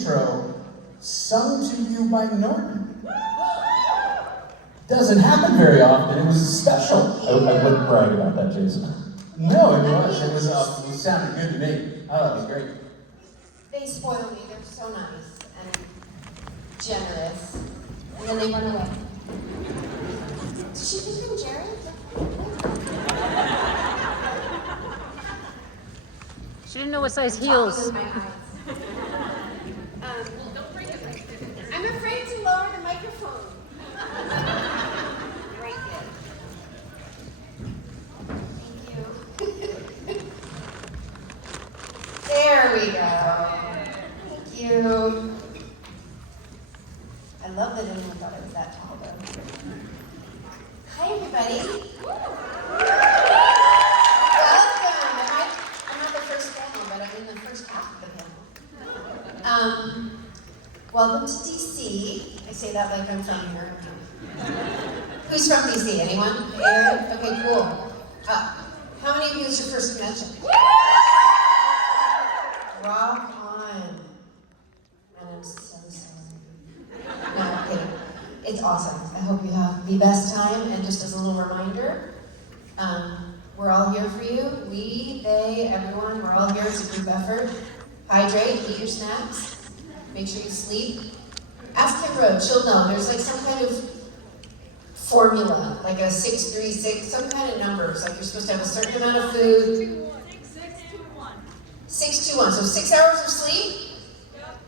intro sung to you by Norton. Doesn't happen very often. It was special. I wouldn't brag about that, Jason. No, it was. It sounded good to me. I thought it was great. They spoil me. They're so nice and generous. And then they run away. Did she think I'm Jared? She didn't know what size heels. Don't bring it like this. I'm afraid to lower the microphone. Break it. Thank you. There we go. Thank you. I love that anyone thought it was that tall, though. Hi, everybody. Welcome to DC. I say that like I'm from here. Who's from DC? Anyone? Aaron? Okay, cool. How many of you is your first convention? Rock on. And I'm so sorry. No, I'm kidding. It's awesome. I hope you have the best time. And just as a little reminder, we're all here for you. We, they, everyone, we're all here as a group effort. Hydrate, eat your snacks. Make sure you sleep. Ask Kimbra, she'll know. There's like some kind of formula, like a 636, some kind of numbers. Like you're supposed to have a certain amount of food. 621. 621. So 6 hours of sleep. Yep.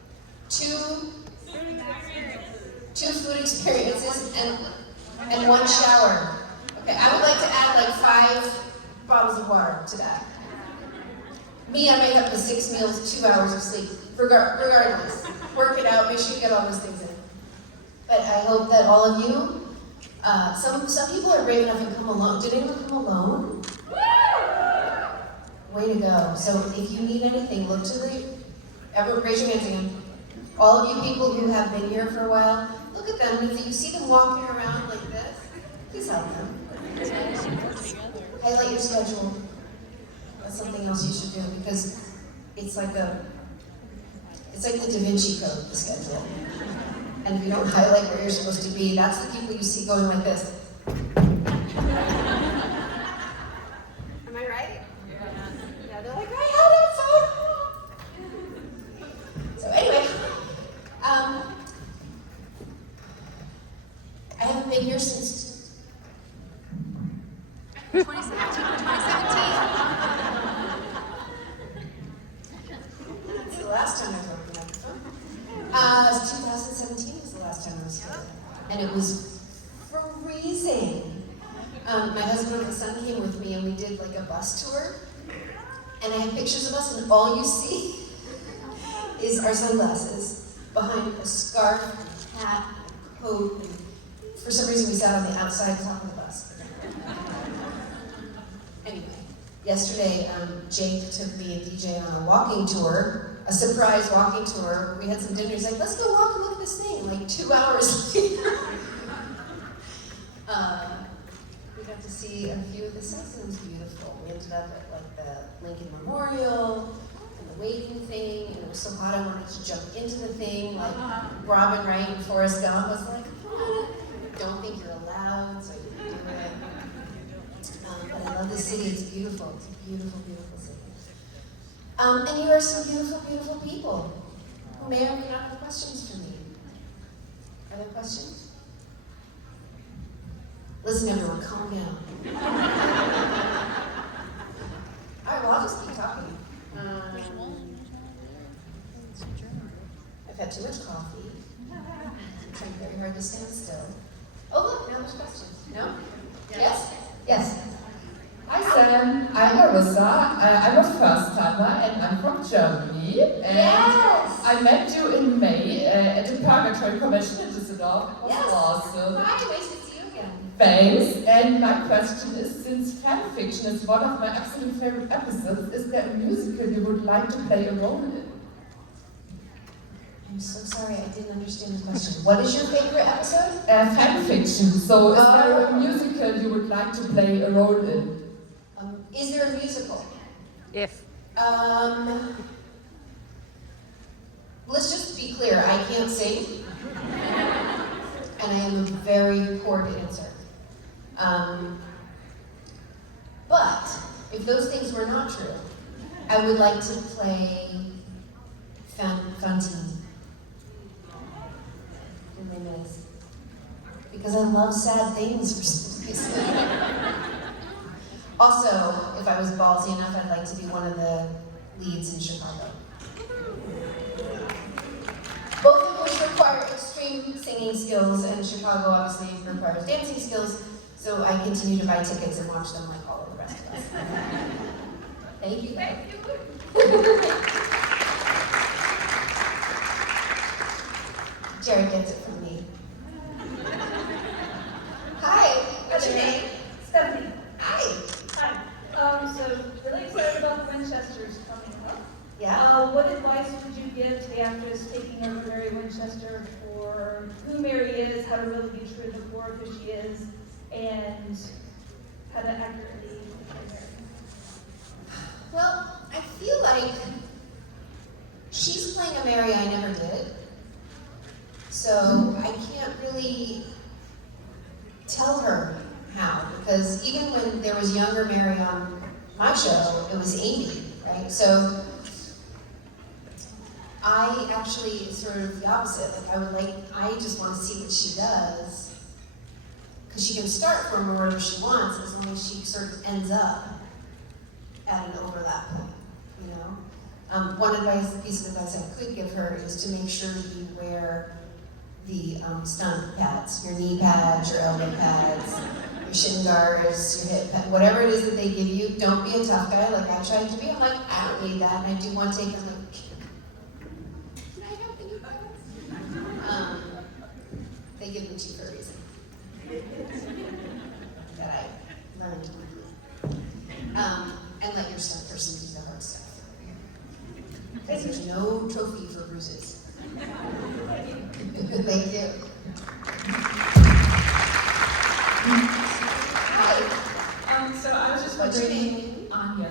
Two food experiences and 1 shower. Okay, I would like to add like 5 bottles of water to that. Me, I may have the 6 meals, 2 hours of sleep. Regardless, work it out, make sure you get all those things in. But I hope that all of you, some people are brave enough and come alone. Did anyone come alone? Way to go. So if you need anything, look to raise your hands again. All of you people who have been here for a while, look at them. If you see them walking around like this, please help them. Highlight your schedule. That's something else you should do because it's like the Da Vinci Code, the schedule. And if you don't highlight where you're supposed to be, that's the people you see going like this. Am I right? Yeah, they're like, I had it so. So anyway, I haven't been here since 2017. That's the last time I was on the microphone. 2017 was the last time I was here. And it was freezing. My husband and my son came with me and we did like a bus tour. And I have pictures of us and all you see is our sunglasses behind a scarf, hat, coat. And for some reason we sat on the outside top of the bus. Anyway, yesterday Jake took me and DJ on a walking tour. A surprise walking tour. We had some dinner. He's like, let's go walk and look at this thing. Like 2 hours later. We got to see a few of the sites and it was beautiful. We ended up at like the Lincoln Memorial and the waiting thing, and it was so hot I wanted to jump into the thing, like Robin Wright and Forrest Gump. I was like, don't think you're allowed, so you can do it. But I love the city. It's beautiful. It's a beautiful, beautiful city. And you are some beautiful, beautiful people who may or may not have questions for me. Are there questions? Listen, everyone, calm down. All right, well, I'll just keep talking. I've had too much coffee. I'm trying very hard to stand still. Oh, look, now there's questions. No? Yes? Yes. Hi Sam, I'm Marissa. I'm a first-timer and I'm from Germany. And Yes! I met you in May at the Purgatory Convention in Düsseldorf. It was Yes. awesome. Hi, nice to see you again. Thanks. And my question is, since fan fiction is one of my absolute favorite episodes, is there a musical you would like to play a role in? I'm so sorry, I didn't understand the question. What is your favorite episode? Fan fiction. So is there a musical you would like to play a role in? Is there a musical? If. let's just be clear, I can't sing, and I am a very poor dancer. But if those things were not true, I would like to play Fantine in Les Mis, because I love sad things for some reason. Also, if I was ballsy enough, I'd like to be one of the leads in Chicago. Both of which require extreme singing skills, and Chicago obviously requires dancing skills, so I continue to buy tickets and watch them like all of the rest of us. Thank you. Thank you. Jared gets it from me. Hi, what's your name? Stephanie. Hi. Hi. So really excited about the Winchesters coming up. Yeah. What advice would you give to the actress taking over Mary Winchester for who Mary is, how to really be true to the core of who she is, and how to accurately portray Mary? Well, I feel like she's playing a Mary I never did. So I can't really tell her how, because even when there was younger Mary on my show, it was Amy, right? So I actually sort of the opposite. Like I just want to see what she does, because she can start from wherever she wants as long as she sort of ends up at an overlap point, you know? One piece of advice I could give her is to make sure you wear the stunt pads, your knee pads, your elbow pads, your shin guards, your hip pads, whatever it is that they give you. Don't be a tough guy like I tried to be. I'm like, I don't need that, and I do one take, I'm like, can I have the knee pads? They give them to you for a reason. That I learned quickly. And let your stunt person do the hard stuff. Because there's no trophy for bruises. Thank you. Hi. So I was just What's your wondering, name? Anya.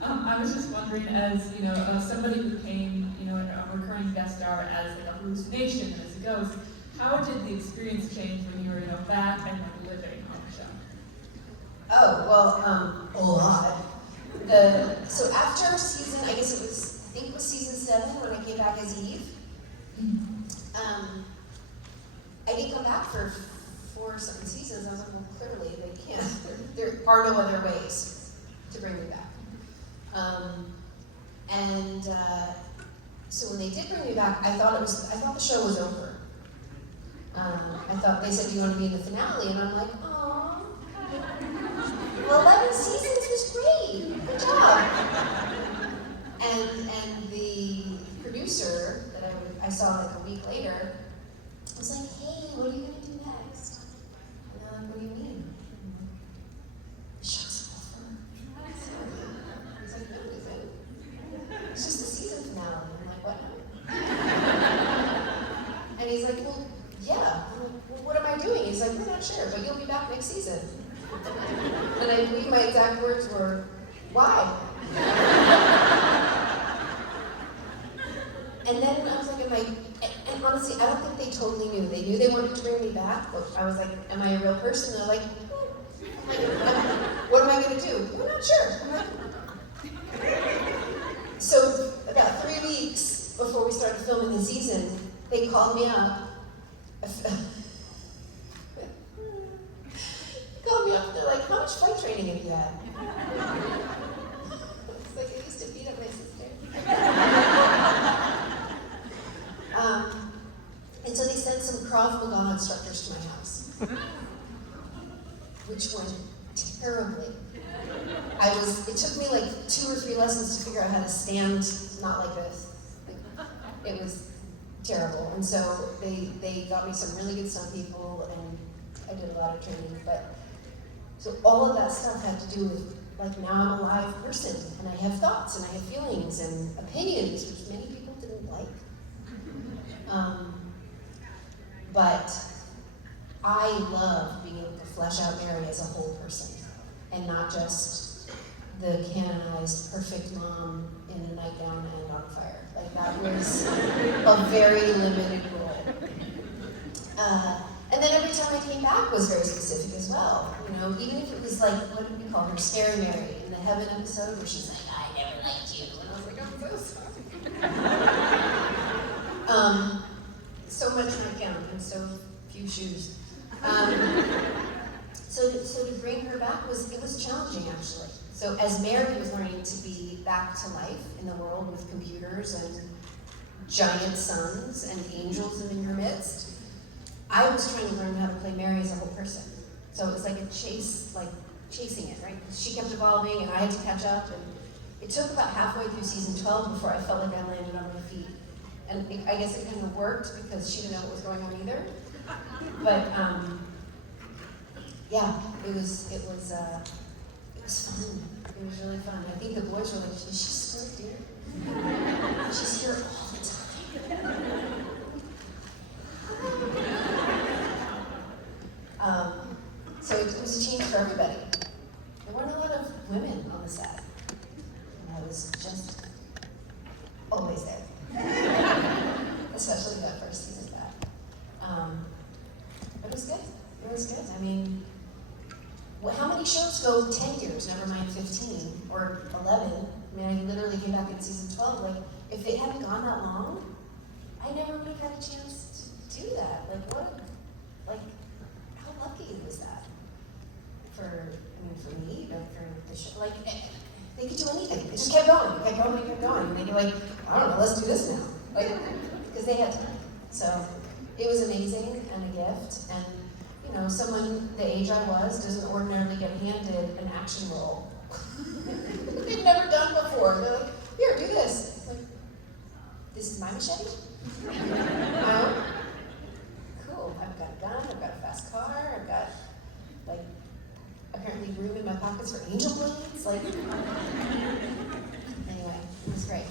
Hi. I was just wondering, as you know, somebody who came, a recurring guest star as like a hallucination as it goes, how did the experience change when you were, back and living on the show? Oh, well, a lot. So after season, I think it was season 7 when I came back as Eve. I didn't come back for 4 something seasons. I was like, well, clearly they can't. There are no other ways to bring me back. So when they did bring me back, I thought the show was over. I thought they said, "Do you want to be in the finale?" And I'm like, "Aw, well, 11 seasons was great. Good job." And the producer that I saw like a week later was like, "Hey, what are you gonna do next?" And I'm like, "What do you mean?" The show's over. He's like, "No, is it? It's just the season finale." I'm like, "What now?" And he's like, "Well, yeah." I'm like, "Well, what am I doing?" He's like, "We're not sure, but you'll be back next season." And I believe my exact words were, "Why?" And then I was like, and honestly, I don't think they totally knew. They knew they wanted to bring me back, but I was like, "Am I a real person?" They're like, I'm like, "What am I going to do?" "We're not sure." I'm like, so about 3 weeks before we started filming the season, they called me up. They called me up and they're like, "How much flight training have you had?" It's like, I used to beat up my sister. And so they sent some Krav Maga instructors to my house, which went terribly. It took me like 2 or 3 lessons to figure out how to stand not like this. It was terrible. And so they got me some really good stunt people, and I did a lot of training. But so all of that stuff had to do with, like, now I'm a live person, and I have thoughts, and I have feelings and opinions, which many people didn't like. But I love being able to flesh out Mary as a whole person, and not just the canonized perfect mom in a nightgown and on fire. Like that was a very limited role. And then every time I came back was very specific as well. You know, even if it was like, what did we call her, Scary Mary in the Heaven episode where she's like, I never liked you. And I was like, I'm so sorry. So much nightgown and so few shoes. So to bring her back it was challenging actually. So as Mary was learning to be back to life in the world with computers and giant suns and angels in her midst, I was trying to learn how to play Mary as a whole person. So it was like a chase, like chasing it, right? She kept evolving and I had to catch up, and it took about halfway through season 12 before I felt like I landed on my feet. And I guess it kind of worked because she didn't know what was going on either. But yeah, it was fun. It was really fun. I think the boys were like, is she still here? She's here all the time. So it was a change for everybody. There weren't a lot of women on the set. And I was just always there. Especially that first season back. But it was good. It was good. I mean, how many shows go 10 years, never mind 15 or 11? I mean, I literally came back in season 12. Like, if they hadn't gone that long, I never would have had a chance to do that. Like, what? Like, how lucky was that? For me, but for the show. Like, they could do anything. They just kept going, kept going, kept going. And they'd be like, I don't know, let's do this now. Like, because they had time. So it was amazing and a gift. And you know, someone the age I was doesn't ordinarily get handed an action role. They've never done before. They're like, here, do this. Like, this is my machete? Cool. I've got a gun, I've got a fast car, I've got, like, apparently room in my pockets for angel blades. Like, anyway, it was great.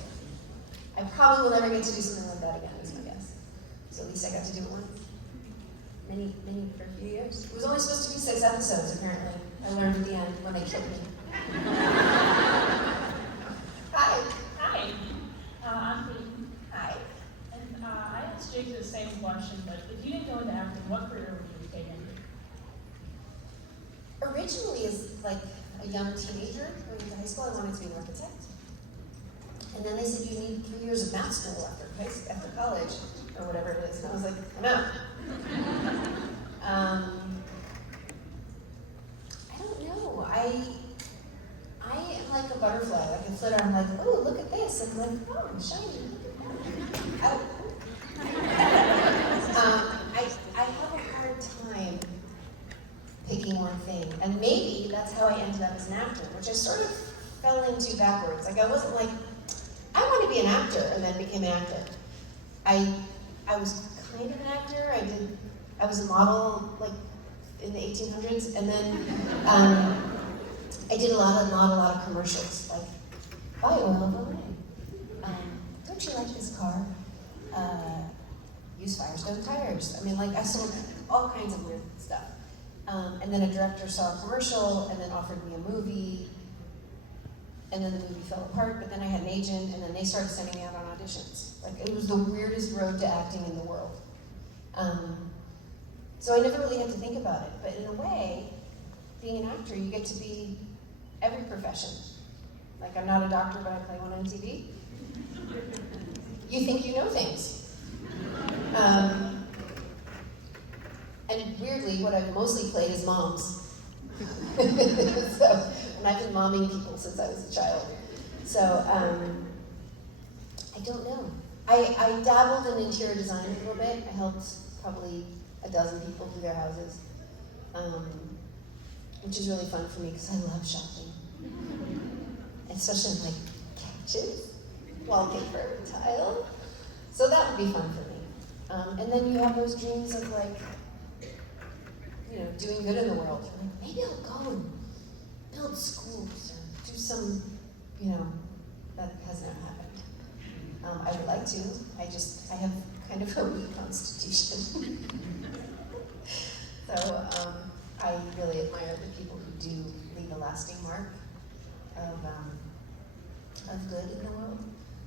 I probably will never get to do something like that again, is my guess. So at least I got to do it once. Many for a few years. It was only supposed to be 6 episodes, apparently. I learned at the end when they killed me. Hi. Hi, I'm Pete. Hi. And I asked Jake the same question, but if you didn't go into acting, what career would you take into? Originally, as like a young teenager going into high school, I wanted to be an architect. And then they said you need 3 years of math school after college, or whatever it is. And I was like, I'm out. I don't know. I am like a butterfly, like a flitter. I'm like, oh, look at this. I'm like, oh, shiny. Oh. I have a hard time picking one thing. And maybe that's how I ended up as an actor, which I sort of fell into backwards. Like I wasn't like, I want to be an actor, and then became an actor. I was kind of an actor. I was a model like in the 1800s, and then I did not a lot of commercials, like buy oil of LA. Don't you like this car? Use Firestone tires. I mean, like I sold all kinds of weird stuff. And then a director saw a commercial and then offered me a movie. And then the movie fell apart, but then I had an agent, and then they started sending me out on auditions. Like, it was the weirdest road to acting in the world. So I never really had to think about it. But in a way, being an actor, you get to be every profession. Like, I'm not a doctor, but I play one on TV. You think you know things. And weirdly, what I've mostly played is moms. And I've been momming people since I was a child. So, I don't know. I dabbled in interior design a little bit. I helped probably a dozen people through their houses, which is really fun for me because I love shopping. Especially like couches, wallpaper, tile. So that would be fun for me. And then you have those dreams of like, you know, doing good in the world. You're like, maybe I'll go and build schools or do some, you know, that has not happened. I would like to. I have kind of a weak constitution. So I really admire the people who do leave a lasting mark. of good in the world?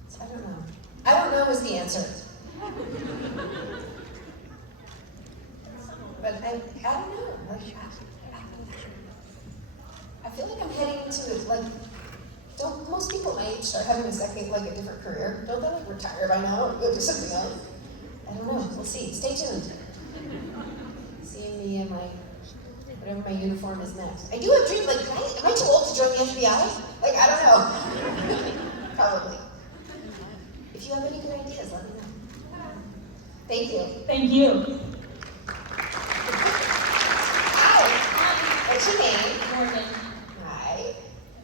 So I don't know. I don't know is the answer. But I don't know. Like, I feel like I'm heading into it, like, don't most people my age start having a different career? Don't they like retire by now or go do something else? I don't know. We'll see. Stay tuned. Seeing me in my, whatever my uniform is next. I do have dreams, like, am I too old to join the FBI? Like, I don't know. Probably. If you have any good ideas, let me know. Thank you. Thank you. Hi. What's your name? Morgan. Hi.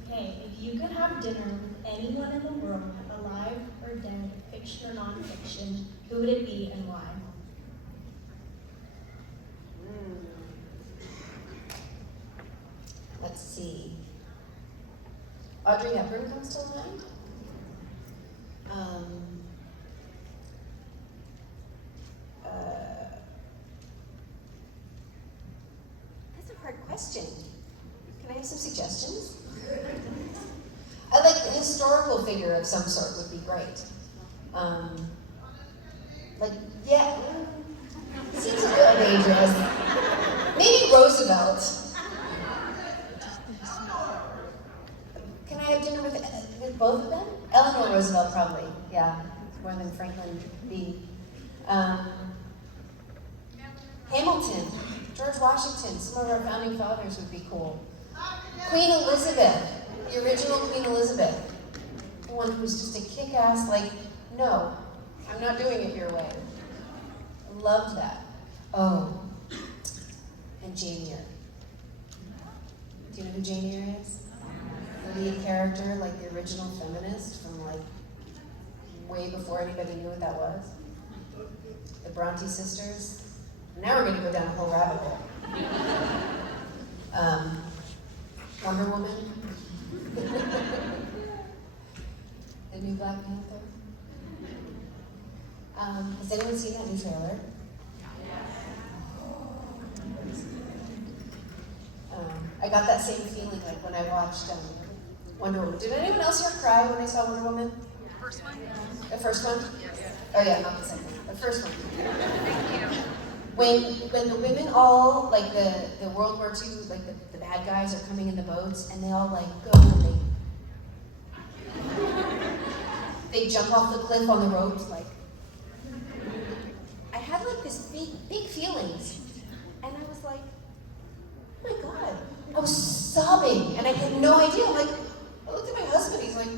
Okay, if you could have dinner with anyone in the world, alive or dead, fiction or non-fiction, who would it be and why? Let's see. Audrey Hepburn comes to mind. That's a hard question. Can I have some suggestions? I like a historical figure of some sort would be great. Seems a little dangerous. Maybe Roosevelt. Can I have dinner with both of them? Eleanor Roosevelt, probably. Yeah, more than Franklin B. Hamilton, George Washington, some of our founding fathers would be cool. Queen Elizabeth, the original Queen Elizabeth. The one who was just a kick-ass, like, no, I'm not doing it your way. I loved that. Oh, and Jane Eyre. Do you know who Jane Eyre is? The lead character, like the original feminist from like way before anybody knew what that was. The Bronte sisters. Now we're gonna go down a whole rabbit hole. Wonder Woman. The new Black Panther. Has anyone seen that new trailer? I got that same feeling like when I watched Wonder Woman. Did anyone else here cry when they saw Wonder Woman? The first one? The first one? Oh yeah, not the second one. The first one. Thank you. When the women all, like the World War II, like the bad guys are coming in the boats and they all like go and they jump off the cliff on the ropes, like. I had like this big feelings. And I was like, oh my God. I was sobbing and I had no idea. I'm like, I looked at my husband, he's like,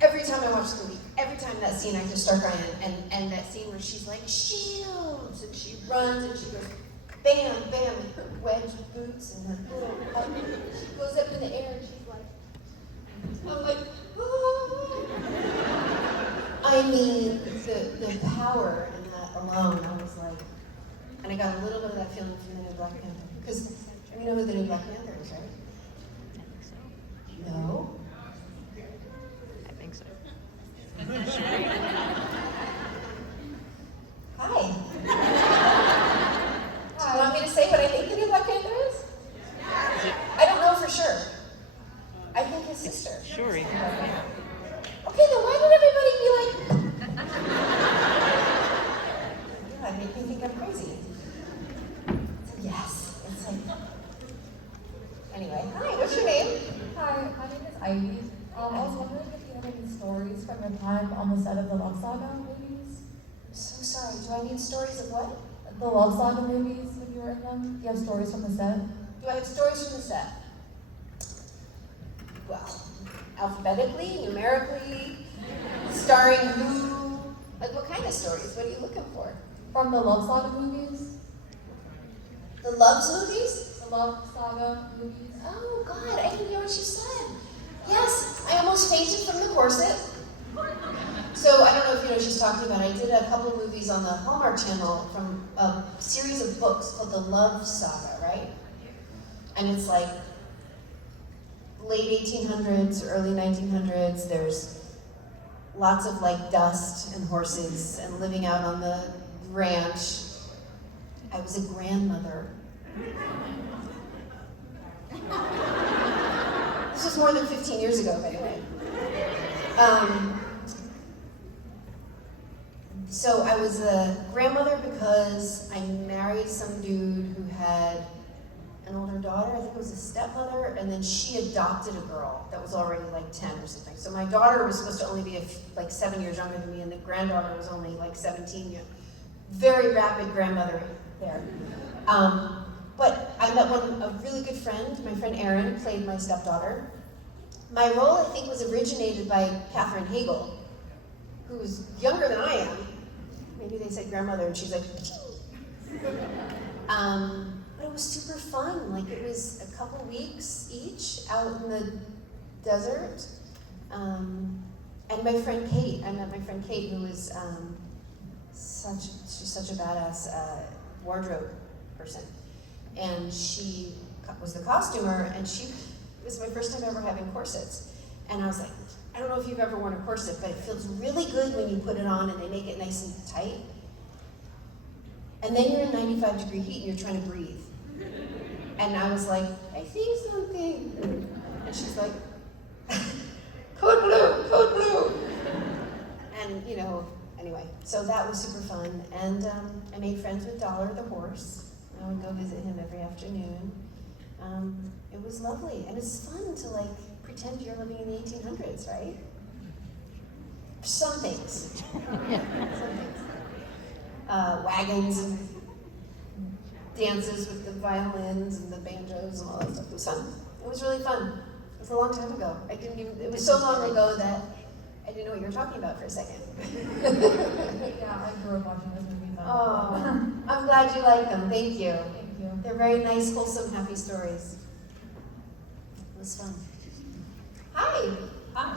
every time I watch the movie, every time that scene I just start crying, and that scene where she's like, shields, and she runs and she goes, bam, bam, with her wedge boots and her little hug. She goes up in the air and she's like, I'm like, oh. I mean, the power in that alone, I was like, and I got a little bit of that feeling from the new Black Panther. Because, you know who the new Black Panther is, right? No? I think so. Hi. Do you want me to say what I think the new Black Panther is? I don't know for sure. I think his sister. Shuri. Okay, then why did everybody be like... Yeah, it made me think I'm crazy. Yes, it's like... Anyway, hi, what's your name? Hi, my name is Ivy. I was wondering if you have any stories from your time on the set of the Love Saga movies? I'm so sorry, do I need stories of what? The Love Saga movies, when you were in them? Do you have stories from the set? Do I have stories from the set? Well, alphabetically, numerically, starring who? Like what kind of stories? What are you looking for? From the Love Saga movies? The Loves movies? The Love Saga movies? Oh God, I didn't hear what you said. Yes, I almost fainted from the corset. So I don't know if you know what she's talking about. I did a couple of movies on the Hallmark Channel from a series of books called the Love Saga, right? And it's like late 1800s, early 1900s. There's lots of like dust and horses and living out on the ranch. I was a grandmother. This was more than 15 years ago, by the way. So I was a grandmother because I married some dude who had an older daughter. I think it was a stepmother, and then she adopted a girl that was already like 10 or something. So my daughter was supposed to only be like 7 years younger than me, and the granddaughter was only like 17 years. Very rapid grandmothering there. But I met a really good friend. My friend Erin played my stepdaughter. My role, I think, was originated by Katherine Hagel, who's younger than I am. Maybe they said grandmother, and she's like, but it was super fun. Like, it was a couple weeks each out in the desert. And my friend Kate, I met my friend Kate, who was she's such a badass wardrobe person. And she was the costumer, and it was my first time ever having corsets. And I was like, I don't know if you've ever worn a corset, but it feels really good when you put it on and they make it nice and tight. And then you're in 95-degree heat and you're trying to breathe. And I was like, I see something. And she's like, code blue. And, anyway, so that was super fun. And I made friends with Dollar the horse. I would go visit him every afternoon. It was lovely. And it's fun to, pretend you're living in the 1800s, right? Some things. Wagons and dances with the violins and the banjos and all that stuff. It was fun. It was really fun. It was a long time ago. It was so long ago that I didn't know what you were talking about for a second. Yeah, I grew up watching those movies. Oh, I'm glad you like them. Thank you. Thank you. They're very nice, wholesome, happy stories. It was fun. Hi. Hi.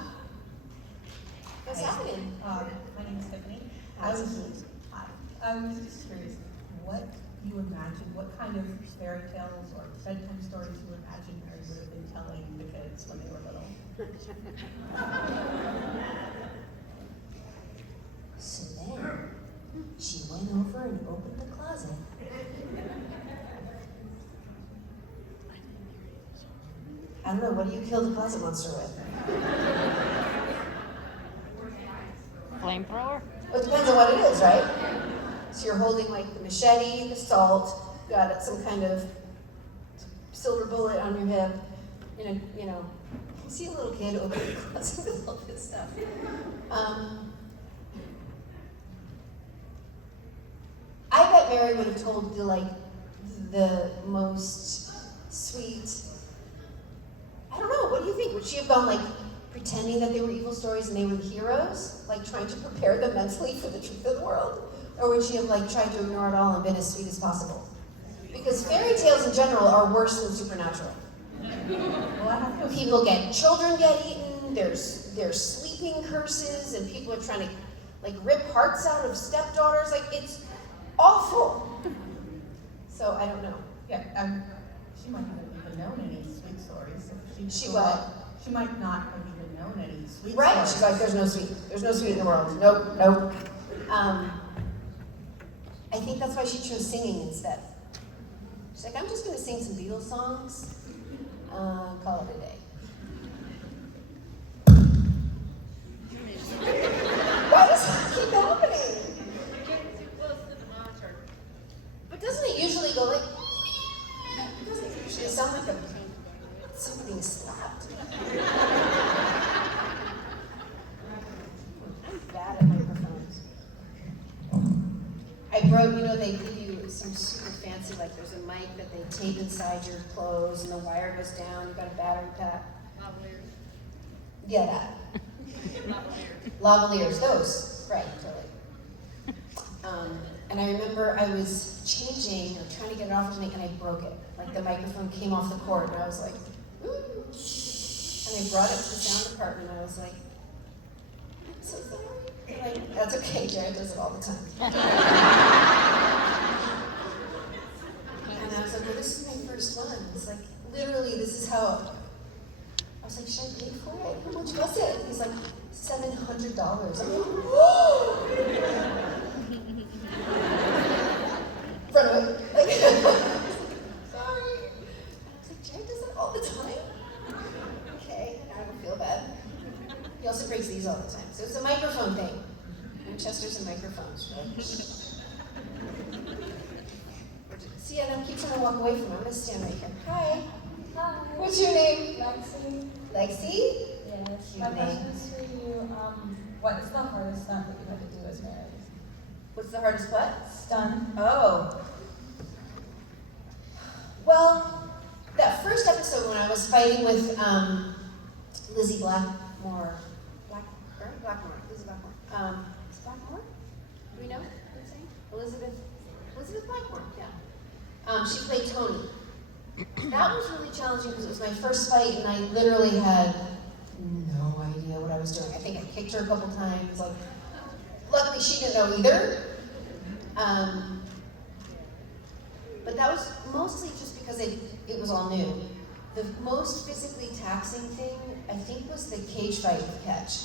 What's happening? My name is Tiffany. I How's was it? just curious, what you imagine, what kind of fairy tales or bedtime stories you imagine Mary would have been telling the kids when they were little? So then, she went over and opened the closet. I don't know, what do you kill the closet monster with? Flamethrower? Well, it depends on what it is, right? So you're holding the machete, the salt, got some kind of silver bullet on your hip, you see a little kid open the closet with all this stuff. I bet Mary would have told the most sweet, I don't know, what do you think? Would she have gone pretending that they were evil stories and they were the heroes, trying to prepare them mentally for the truth of the world? Or would she have tried to ignore it all and been as sweet as possible? Because fairy tales in general are worse than supernatural. Children get eaten, there's sleeping curses, and people are trying to rip hearts out of stepdaughters. It's awful. So I don't know. Yeah, she might not have even known any sweet stories. She what? She might not have even known any sweet Right? stories. She's like, there's no sweet in the world. Nope. I think that's why she chose singing instead. She's like, I'm just gonna sing some Beatles songs, call it a day. Why does that keep happening? But doesn't it usually go doesn't it usually sound like something being slapped? I'm bad at microphones. I broke, they give you some super fancy, there's a mic that they tape inside your clothes and the wire goes down, you got a battery pack. Lavaliers. Yeah, that. Lavaliers, those. Right, totally. And I remember I was changing or trying to get it off of me and I broke it. The microphone came off the cord and I was like, ooh. And I brought it to the sound department and I was like, I'm so sorry. That's okay, Jared does it all the time. And I was like, well, this is my first one. It's literally, this is how, I was like, should I pay for it? How much was it? He's like, $700. I'm like, whoa! Run away. Sorry. And I was like, Jared does it all the microphones, right? See, and I keep trying to walk away from him. I'm gonna stand right here. Hi. Hi. What's your name? Lexi. Lexi? Yes. Cute My name. question is for you. What is the hardest stunt that you had to do as Mary? What's the hardest what? Stunt. Oh. Well, that first episode when I was fighting with Lizzie Blackmore. Lizzie Blackmore. Is it Blackmore? Do we know? Elizabeth Blackmore, yeah. She played Tony. That was really challenging because it was my first fight and I literally had no idea what I was doing. I think I kicked her a couple times. Like, luckily she didn't know either. But that was mostly just because it was all new. The most physically taxing thing, I think, was the cage fight with Catch.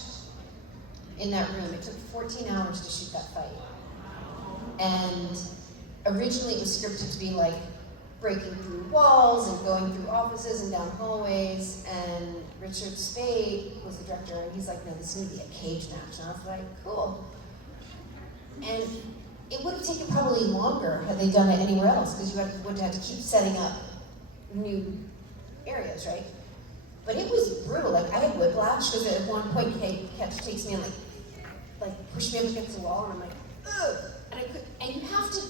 In that room, it took 14 hours to shoot that fight. And originally it was scripted to be like breaking through walls and going through offices and down hallways, and Richard Spade was the director, and he's like, no, this needs to be a cage match. And I was like, cool. And it would have taken probably longer had they done it anywhere else, because you would have to keep setting up new areas, right? But it was brutal. Like, I had whiplash, because at one point, Catch takes me and like push me up against the wall, and I'm like, ugh! And you have to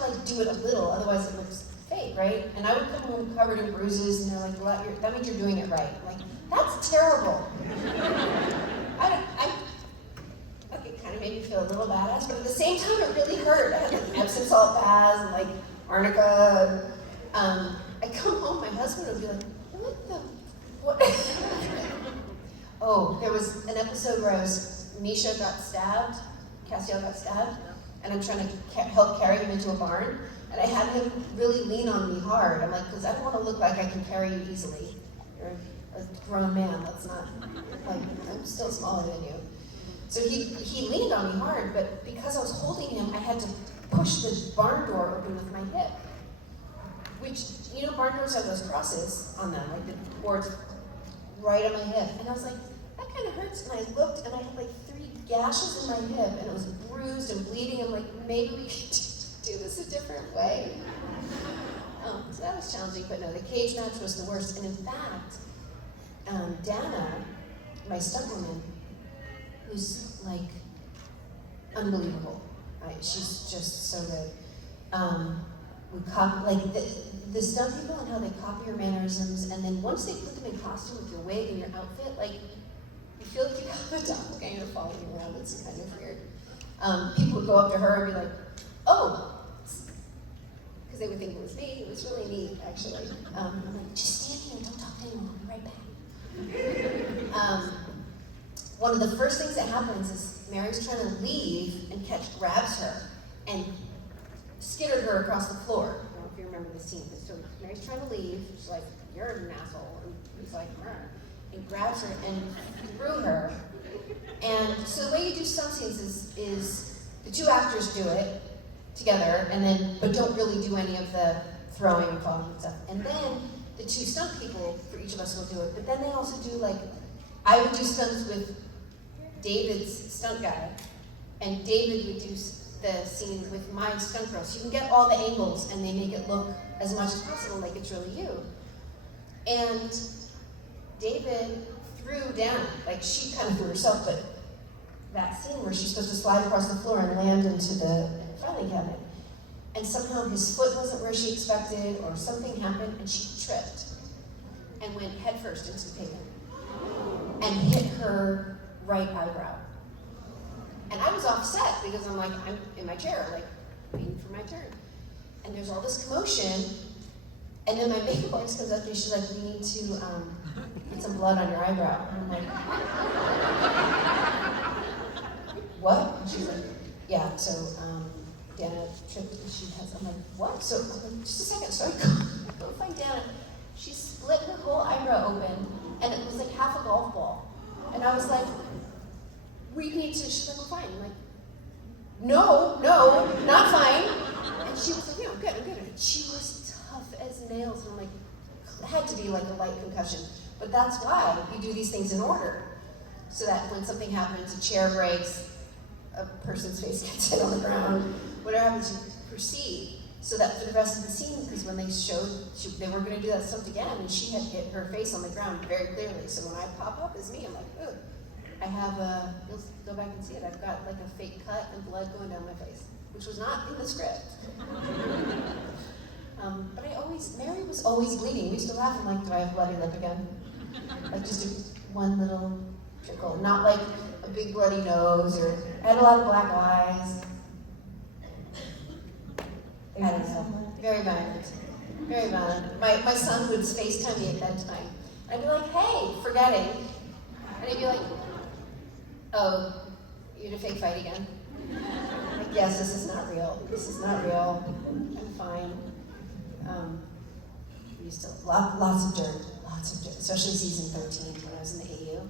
like do it a little, otherwise it looks fake, right? And I would come home covered in bruises, and they're like, well, that means you're doing it right. I'm like, that's terrible. It kind of made me feel a little badass, but at the same time, it really hurt. I had like Epsom salt baths and like arnica. I come home, my husband would be like, what? Oh, there was an episode where Misha got stabbed, Castiel got stabbed, and I'm trying to help carry him into a barn, and I had him really lean on me hard. I'm like, because I don't want to look like I can carry you easily. You're a grown man, let's not, like, I'm still smaller than you. So he leaned on me hard, but because I was holding him, I had to push the barn door open with my hip. Which, you know, barn doors have those crosses on them, like the boards right on my hip. And I was like, that kind of hurts. And I looked, and I had like 3 gashes in my hip, and it was bruised and bleeding. I'm like, maybe we could do this a different way. So that was challenging, but no, the cage match was the worst. And in fact, Dana, my stunt woman, who's like unbelievable. She's just so good. We copy, like the stunt people and how they copy your mannerisms, and then once they put them in costume with your wig and your outfit, like you feel like you have a doppelganger following you around. It's kind of weird. People would go up to her and be like, "Oh," because they would think it was me. It was really neat, actually. I'm like, "Just stand here and don't talk to anyone. I'll be right back." One of the first things that happens is Mary's trying to leave, and Catch grabs her and skittered her across the floor. I don't know if you remember the scene. So Mary's trying to leave. She's like, "You're an asshole." And he's like, "Rrr," and grabs her and threw her. And so the way you do stunt scenes is the 2 actors do it together, and then but don't really do any of the throwing and falling and stuff. And then the 2 stunt people for each of us will do it. But then they also do, like, I would do stunts with David's stunt guy, and David would do the scene with my stunt girl. So you can get all the angles, and they make it look as much as possible like it's really you. And David threw down, like she kind of threw herself, but that scene where she's supposed to slide across the floor and land into the filing cabinet, and somehow his foot wasn't where she expected, or something happened, and she tripped and went headfirst into the pavement and hit her right eyebrow. And I was offset because I'm like, I'm in my chair, like, waiting for my turn. And there's all this commotion, and then my makeup artist comes up to me, she's like, "We need to get some blood on your eyebrow." And I'm like, "What?" And she's like, "Yeah, so Dana tripped and she has," I'm like, "What?" So I'm like, "Just a second." So I go find Dana. She split her whole eyebrow open, and it was like half a golf ball. And I was like, "We need to," she's like, "We're fine." I'm like, no, not fine. And she was like, "Yeah, I'm good. And she was tough as nails. And I'm like, it had to be like a light concussion. But that's why you do these things in order. So that when something happens, a chair breaks, a person's face gets hit on the ground, whatever happens, you proceed. So that for the rest of the scene, because when they showed, they were going to do that stunt again, and she had hit her face on the ground very clearly. So when I pop up as me, I'm like, ugh. I have you'll go back and see it, I've got like a fake cut and blood going down my face, which was not in the script. But Mary was always bleeding. We used to laugh and like, do I have bloody lip again? Like just one little trickle, not like a big bloody nose, or I had a lot of black eyes. I don't know, very violent, very violent. My son would FaceTime me at bedtime. I'd be like, hey, forgetting. And he'd be like, oh, you had a fake fight again? Like, yes, this is not real. This is not real. I'm fine. We used to, lots of dirt, especially season 13 when I was in the AU.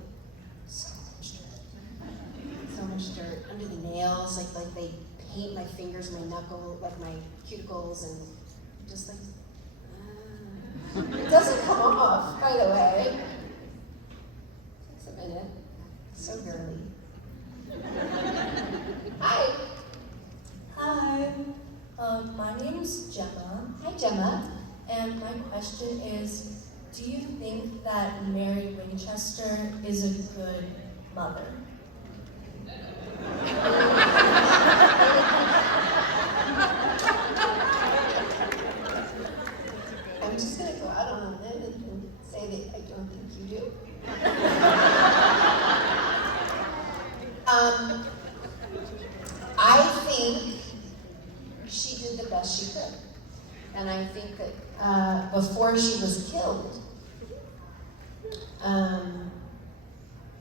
So much dirt. Under the nails, like they paint my fingers, my knuckle, like my cuticles, and just like, it doesn't come off, by the way. Takes a minute. So girly. Hi. Hi, my name's Gemma. Hi, Gemma. And my question is, do you think that Mary Winchester is a good mother? I'm just going to go out on a limb and say that I don't think you do. I think she did the best she could. And I think that before she was killed,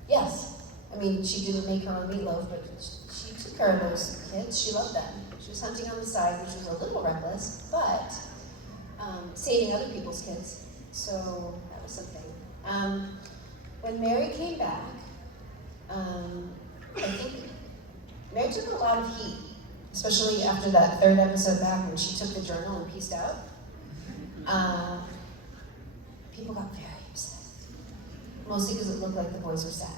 yes, I mean, she didn't make her own meatloaf, but she took care of those kids. She loved them. She was hunting on the side, which was a little reckless, but saving other people's kids. So that was something. When Mary came back, I think Mary took a lot of heat, especially after that third episode back when she took the journal and pieced out. People got very upset, mostly because it looked like the boys were sad.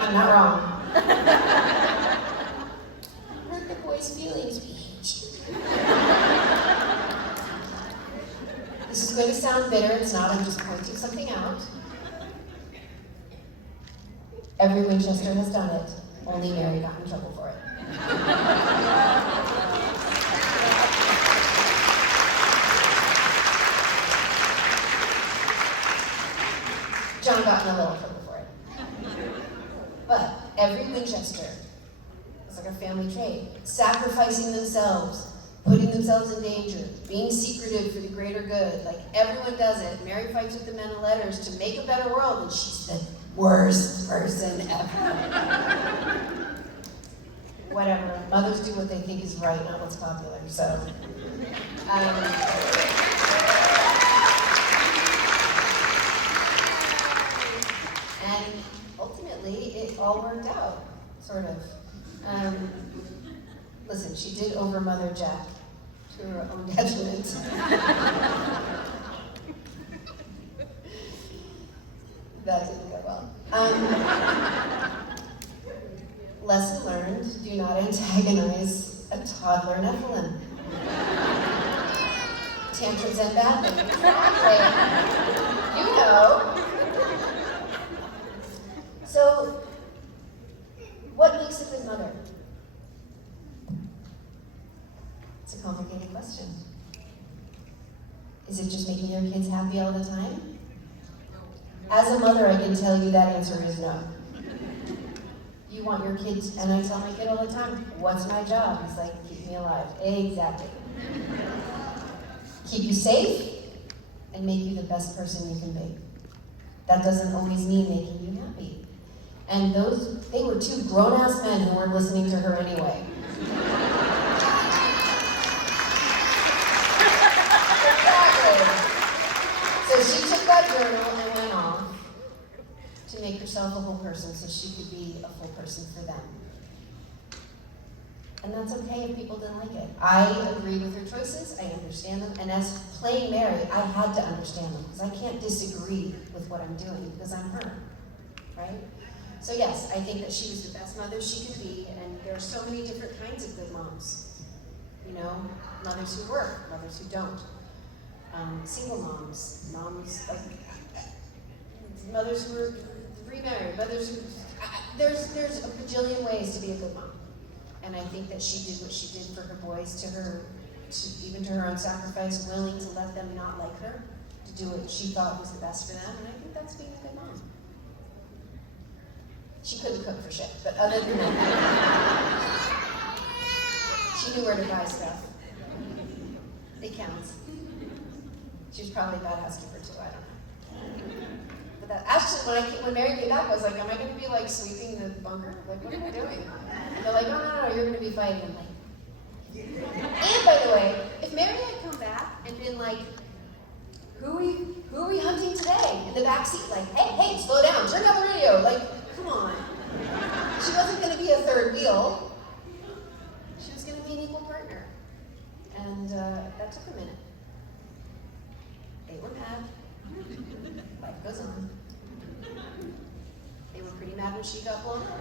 I'm not wrong. Hurt the boys' feelings. This is going to sound bitter, it's not, I'm just pointing something out. Every Winchester has done it, only Mary got in trouble for it. John got in a little trouble for it. But every Winchester, it's like a family trait, sacrificing themselves, putting themselves in danger, being secretive for the greater good. Like, everyone does it. Mary fights with the men of letters to make a better world, and she's the worst person ever. Whatever. Mothers do what they think is right, not what's popular. So, and ultimately, it all worked out, sort of. Listen, she did over-mother Jack to her own detriment. That didn't go well. Lesson learned, do not antagonize a toddler Nephilim. Tantrums and bad things. Exactly. You know. So, what makes a good mother? It's a complicated question. Is it just making your kids happy all the time? As a mother, I can tell you that answer is no. You want your kids, and I tell my kid all the time, what's my job? He's like, keep me alive. Exactly. Keep you safe and make you the best person you can be. That doesn't always mean making you happy. And they were two grown-ass men who weren't listening to her anyway. So she took that journal and went off to make herself a whole person so she could be a full person for them. And that's okay if people didn't like it. I agree with her choices, I understand them, and as playing Mary, I had to understand them, because I can't disagree with what I'm doing, because I'm her, right? So yes, I think that she was the best mother she could be, and there are so many different kinds of good moms. You know, mothers who work, mothers who don't. Single moms, moms like, mothers who are remarried, mothers who, there's a bajillion ways to be a good mom. And I think that she did what she did for her boys, even to her own sacrifice, willing to let them not like her, to do what she thought was the best for them, and I think that's being a good mom. She couldn't cook for shit, but other than that, she knew where to buy stuff. It counts. She was probably a bad housekeeper too, I don't know. But that, actually, when Mary came back, I was like, am I going to be like sweeping the bunker? Like, what am I doing? And they're like, no, you're going to be fighting. I'm like, and by the way, if Mary had come back and been like, who are we hunting today? In the back seat, like, hey, slow down, turn down the radio. Like, come on. She wasn't going to be a third wheel. She was going to be an equal partner. And that took a minute. They were mad. Life goes on. They were pretty mad when she got blown up.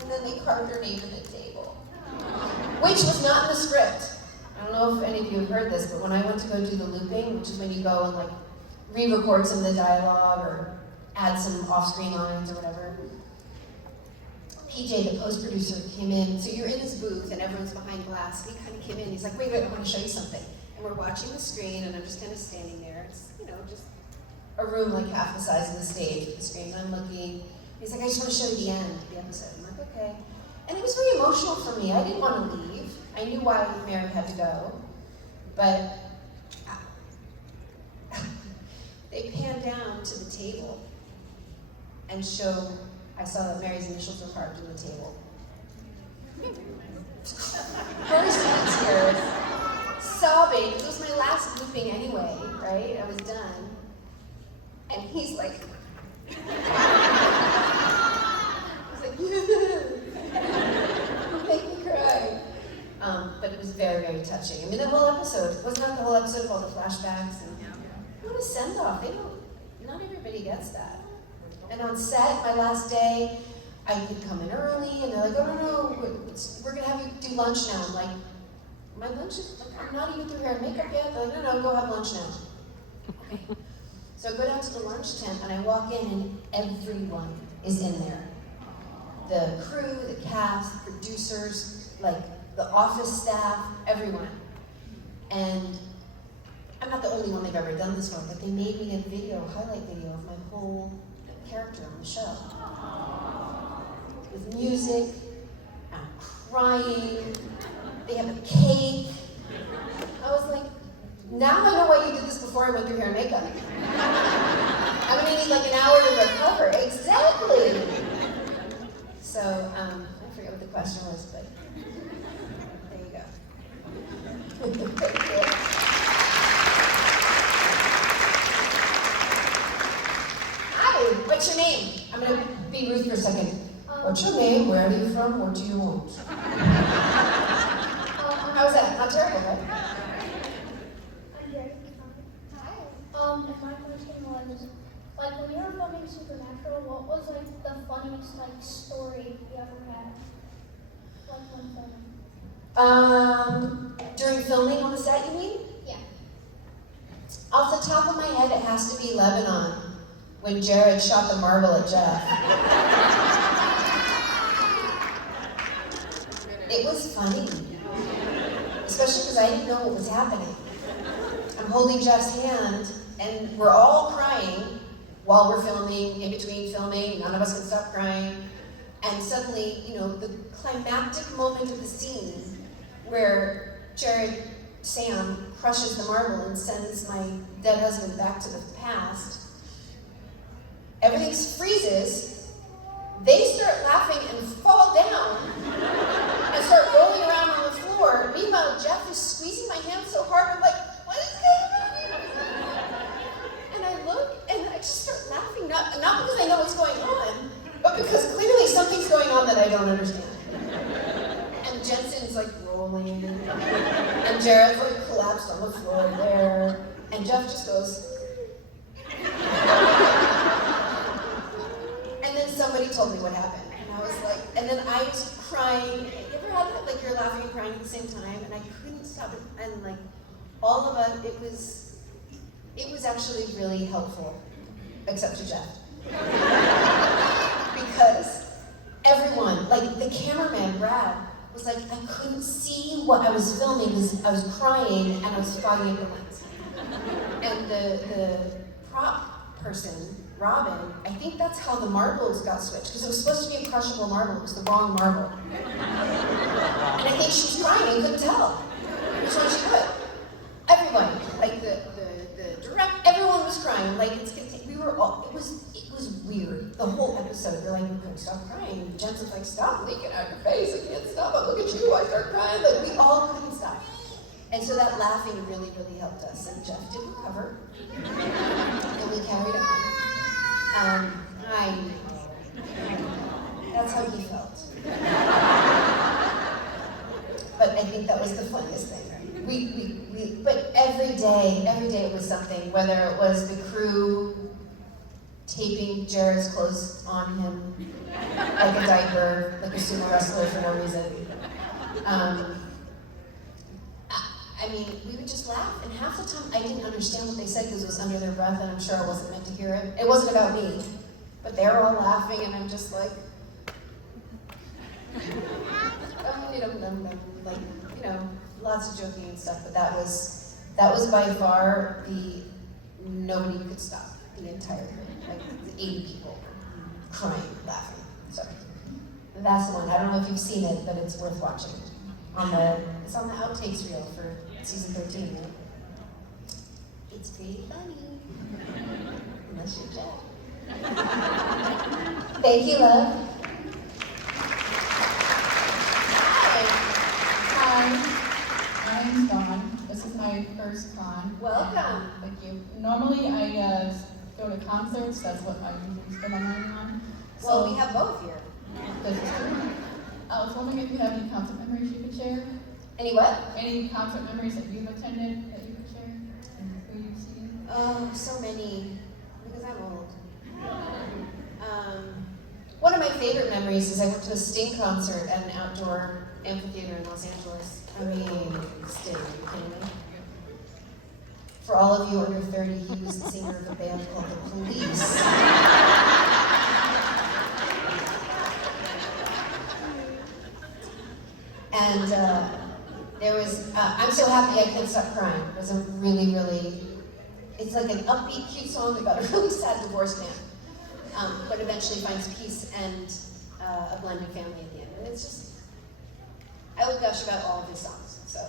And then they carved her name in the table. Which was not in the script. I don't know if any of you have heard this, but when I went to go do the looping, which is when you go and like re-record some of the dialogue or add some off-screen lines or whatever, PJ, the post-producer, came in. So you're in this booth and everyone's behind glass. He kind of came in. He's like, wait, I want to show you something. And we're watching the screen, and I'm just kind of standing there. It's, just a room like half the size of the stage with the screen. And I'm looking. He's like, I just want to show you the end of the episode. I'm like, okay. And it was very emotional for me. I didn't want to leave. I knew why Mary had to go. But they panned down to the table and I saw that Mary's initials were carved in the table. Burst into tears, sobbing. It was my last looping anyway, right? I was done. And he's like, make me cry. But it was very, very touching. I mean, the whole episode, wasn't that the whole episode of all the flashbacks? And what a send-off. Not everybody gets that. And on set, my last day, I could come in early, and they're like, oh, no, we're gonna have you do lunch now. I'm like, my lunch is, I'm not even through hair and makeup yet. They're like, no, go have lunch now. Okay. So I go down to the lunch tent, and I walk in, and everyone is in there. The crew, the cast, producers, like the office staff, everyone. And I'm not the only one they've ever done this for, but they made me a highlight video of my whole character on the show. With music, I'm crying, they have a cake. I was like, now I know why you did this before I went through hair and makeup. I'm gonna need like an hour to recover. Exactly. So, I forget what the question was, but there you go. Thank you. Hi, what's your name? I'm gonna be Ruth for a second. What's your name? Where are you from? What do you want? How's that? Not terrible, right? I'm very Hi. And my question was, like, when you were filming Supernatural, what was like the funniest story you ever had? Like when filming? During filming on the set, you mean? Yeah. Off the top of my head, it has to be Lebanon, when Jared shot the marble at Jeff. It was funny, especially because I didn't know what was happening. I'm holding Jeff's hand, and we're all crying while we're filming, in between filming, none of us can stop crying. And suddenly, the climactic moment of the scene where Sam crushes the marble and sends my dead husband back to the past, everything freezes, they start laughing and fall down and start rolling around on the floor. Meanwhile, Jeff is squeezing my hand so hard, I'm like, what is going on? And I look, and I just start laughing, not because I know what's going on, but because clearly something's going on that I don't understand. rolling, and Jared like collapsed on the floor there, and Jeff just goes. And then somebody told me what happened, and I was like, and then I was crying. You ever had that, like you're laughing and crying at the same time, and I couldn't stop it, and like all of us, it was actually really helpful, except to Jeff. Because everyone, like the cameraman, Brad, was like, I couldn't see what I was filming because I was crying and I was fogging up the lens. And the prop person, Robin, I think that's how the marbles got switched, because it was supposed to be a crushable marble, it was the wrong marble. And I think she was crying and couldn't tell which one she put. Everybody, like the direct, everyone was crying. Like we were all. It was weird. The whole episode, they're like, we couldn't stop crying. And Jen's was like, stop leaking out your face. I can't stop it. Look at you. I start crying. Like we all couldn't stop. And so that laughing really, really helped us. And Jeff did recover. And we carried on. That's how he felt. But I think that was the funniest thing. But every day it was something, whether it was the crew taping Jared's clothes on him like a diaper, like a sumo wrestler for no reason. I mean, we would just laugh, and half the time I didn't understand what they said because it was under their breath, and I'm sure I wasn't meant to hear it. It wasn't about me, but they were all laughing, and I'm just like, like, you know, lots of joking and stuff, but that was by far nobody could stop the entire thing. Like 80 people crying, laughing. So that's the one. I don't know if you've seen it, but it's worth watching. It's on the outtakes reel for season 13, right? It's pretty funny. Unless you're Jeff. Thank you, love. My name's Dawn. This is my first con. Welcome. Thank you. Normally I go to concerts. That's what I usually spend my money on. Well, we have both here. This is true. I was wondering if you have any concert memories you could share. Any what? Any concert memories that you've attended that you could share? And who you've seen? Oh, so many. Because I'm old. One of my favorite memories is I went to a Sting concert at an outdoor amphitheater in Los Angeles. I mean, Sting, are you kidding me? For all of you under 30, he was the singer of a band called The Police. And there was, I'm So Happy I Can't Stop Crying. It was a really, really, it's like an upbeat, cute song about a really sad divorced man. But eventually finds peace and a blended family at the end. And it's just, I would gush about all of his songs. So,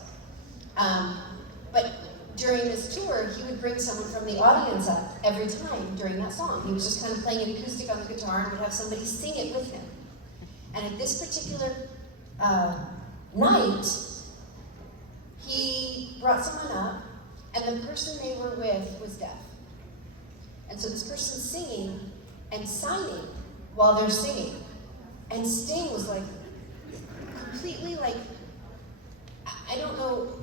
but during this tour, he would bring someone from the audience up every time during that song. He was just kind of playing an acoustic on the guitar and would have somebody sing it with him. And at this particular night, he brought someone up, and the person they were with was deaf. And so this person's singing and signing while they're singing. And Sting was like, completely like, I don't know,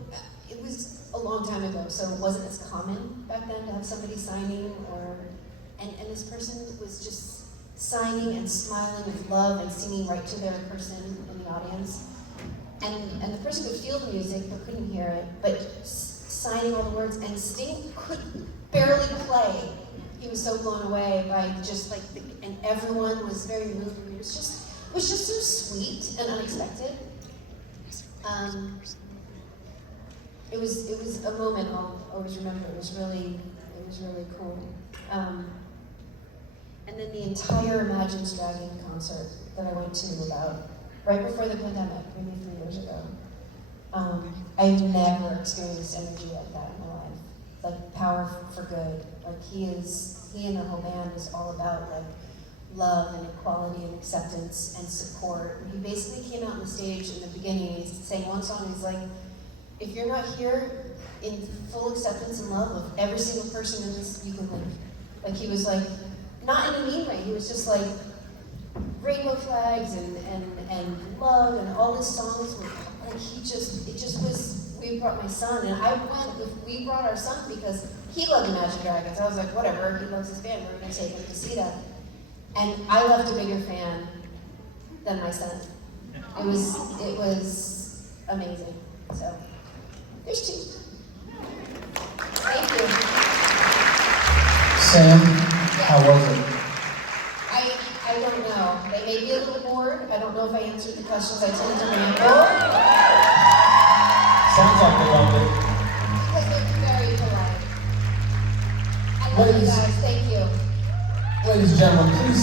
it was a long time ago, so it wasn't as common back then to have somebody signing, and this person was just signing and smiling with love and singing right to their person in the audience. And the person could feel the music but couldn't hear it, but signing all the words, and Sting could barely play. He was so blown away by just like, and everyone was very moved. It was just so sweet and unexpected. It was a moment I'll always remember. It was really cool. And then the entire Imagine Dragon concert that I went to about right before the pandemic, maybe 3 years ago. I've never experienced energy like that in my life. Like power for good. Like he and the whole band is all about like love and equality and acceptance and support. And he basically came out on the stage in the beginning and he sang one song. He's like, if you're not here in full acceptance and love of every single person in this, you can leave. Like he was like, not in a mean way. He was just like rainbow flags and love and all his songs were like it just was, we brought my son, and we brought our son because he loved Imagine Dragons. I was like, whatever, he loves his band, we're gonna take him to see that. And I left a bigger fan than my son. It was amazing. So, there's two. Thank you. Sam, how was it? I don't know. They may be a little bored. I don't know if I answered the questions. I tend to ramble. Sounds like they loved it. Because they're very polite. I love you guys. Thank you. Ladies and gentlemen, please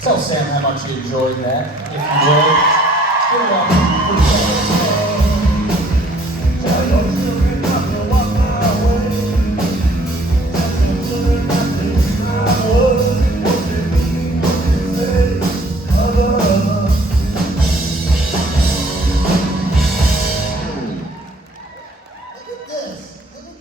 tell Sam how much you enjoyed that. If you would, give it up for Sam.